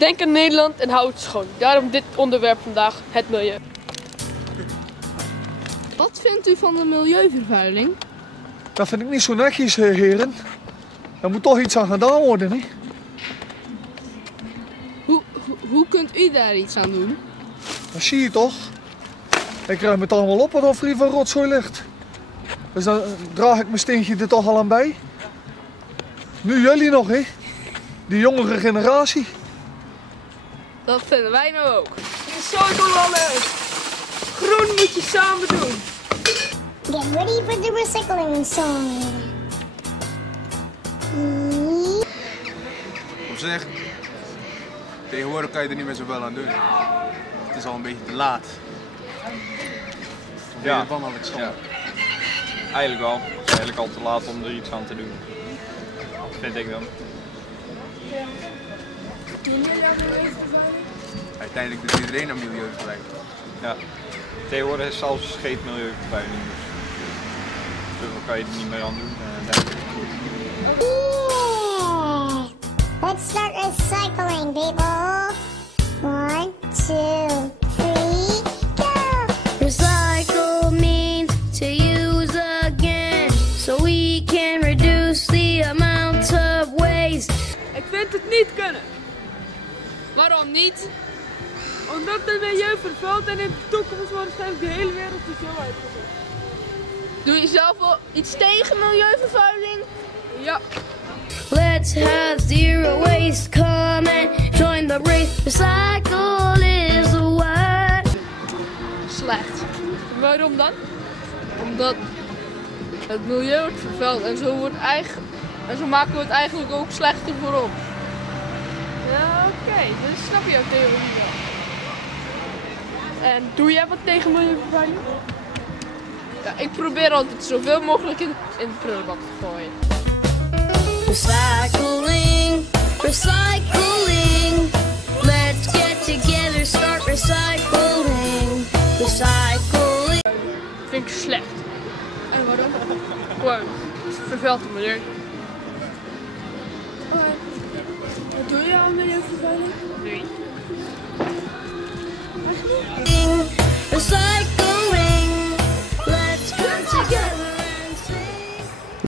Denk aan Nederland en hou het schoon. Daarom dit onderwerp vandaag, het milieu. Wat vindt u van de milieuvervuiling? Dat vind ik niet zo netjes, heren. Er moet toch iets aan gedaan worden, hè? Hoe kunt u daar iets aan doen? Dat zie je toch? Ik ruim het allemaal op wat er hier van rotzooi ligt. Dus dan draag ik mijn steentje er toch al aan bij. Nu jullie nog, hè? Die jongere generatie. Dat vinden wij nou ook. Recycle alles! Groen moet je samen doen. Get ready for the recycling song. Op zich, tegenwoordig kan je er niet meer zoveel aan doen. Het is al een beetje te laat. Ja. Van had ik stond. Ja. Eigenlijk wel. Het is eigenlijk al te laat om er iets aan te doen. Vind ik dan. Uiteindelijk doet iedereen aan milieuvervuiling. Ja. Tegenwoordig is zelfs scheet milieuvervuiling. Dus zoveel kan je er niet meer aan doen, denk ik. Yeah! Let's start recycling, people. 1, 2, 3, go! Recycle means to use again, so we can reduce the amount of waste. Ik vind het niet kunnen. Waarom niet? Omdat het milieu vervuilt en in de toekomst wordt waarschijnlijk de hele wereld er zo uitgezet. Doe je zelf wel iets tegen milieuvervuiling? Ja. Let's have zero waste. Come and join the race. Recycle is the word. Slecht. Waarom dan? Omdat het milieu wordt vervuild en zo maken we het eigenlijk ook slechter voor ons. Ja, oké. Dus snap je jouw theorie wel. En doe jij wat tegen milieuvervuiling? Ja, ik probeer altijd zoveel mogelijk in de prullenbak te gooien. Recycling, recycling. Let's get together, start recycling. Recycling. Vind ik slecht. En waarom? Gewoon, het vervuilt het milieu. Wat doe je aan milieuvervuiling? Nee. Recycling.